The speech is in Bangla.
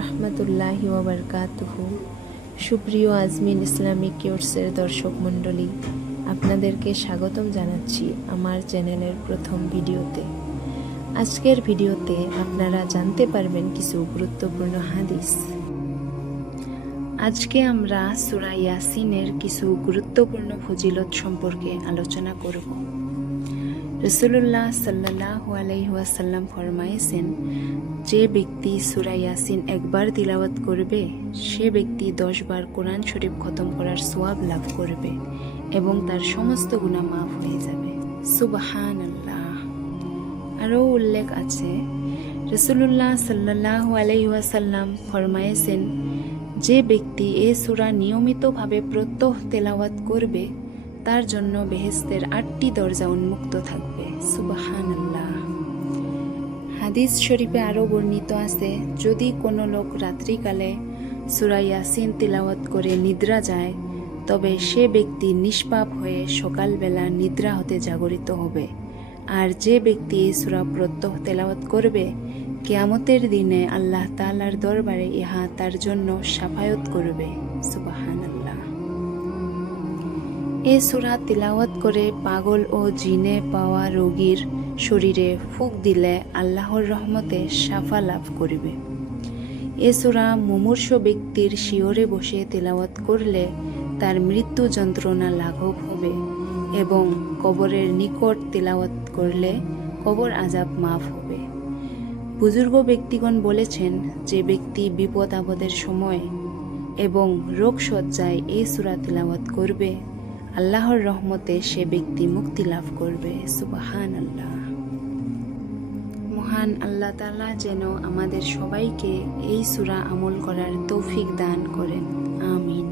রহমতুল্লাহি ওয়া বারাকাতুহু। সুপ্রিয় আজমিন ইসলামিক কোর্সের দর্শক মণ্ডলী, আপনাদেরকে স্বাগতম জানাচ্ছি আমার চ্যানেলের প্রথম ভিডিওতে। আজকের ভিডিওতে আপনারা জানতে পারবেন কিছু গুরুত্বপূর্ণ হাদিস। আজকে আমরা সূরা ইয়াসিনের কিছু গুরুত্বপূর্ণ ফজিলত সম্পর্কে আলোচনা করব। রাসূলুল্লাহ সাল্লাল্লাহু আলাইহি ওয়াসাল্লাম ফরমায়েছেন, যে ব্যক্তি সূরা ইয়াসিন একবার তিলাওয়াত করবে সে ব্যক্তি 10 বার কোরআন শরীফ খতম করার সওয়াব লাভ করবে এবং তার সমস্ত গুনাহ মাফ হয়ে যাবে। সুবহানাল্লাহ। আরও উল্লেখ আছে, রাসূলুল্লাহ সাল্লাল্লাহু আলাইহি ওয়াসাল্লাম ফরমায়েছেন, যে ব্যক্তি এই সূরা নিয়মিতভাবে প্রত্যহ তেলাওয়াত করবে তার জন্য বেহেশতের 8টি দরজা উন্মুক্ত থাকবে। সুবহানাল্লাহ। হাদিস শরীফে আরও বর্ণিত আছে, যদি কোনো লোক রাত্রিকালে সূরা ইয়াসিন তিলাওয়াত করে নিদ্রা যায় তবে সে ব্যক্তি নিষ্পাপ হয়ে সকালবেলা নিদ্রা হতে জাগরিত হবে। আর যে ব্যক্তি এই সূরা প্রত্যহ তেলাওয়াত করবে কিয়ামতের দিনে আল্লাহ তাআলার দরবারে ইহা তার জন্য শাফায়াত করবে। সুবহানাল্লাহ। এ সূরা তিলাওয়াত করে পাগল ও জিনে পাওয়া রোগীর শরীরে ফুঁক দিলে আল্লাহর রহমতে শাফা লাভ করবে। এ সূরা মুমূর্ষ ব্যক্তির শিয়রে বসে তিলাওয়াত করলে তার মৃত্যু যন্ত্রণা লাঘব হবে এবং কবরের নিকট তিলাওয়াত করলে কবর আযাব মাফ হবে। বুজুর্গ ব্যক্তিগণ বলেছেন, যে ব্যক্তি বিপদ আপদের সময় এবং রোগ সজ্জায় এই সূরা তিলাওয়াত করবে আল্লাহর রহমতে সে ব্যক্তি মুক্তি লাভ করবে। সুবহানাল্লাহ। মহান আল্লাহ তাআলা যেন আমাদের সবাইকে এই সূরা আমল করার তৌফিক দান করেন। আমিন।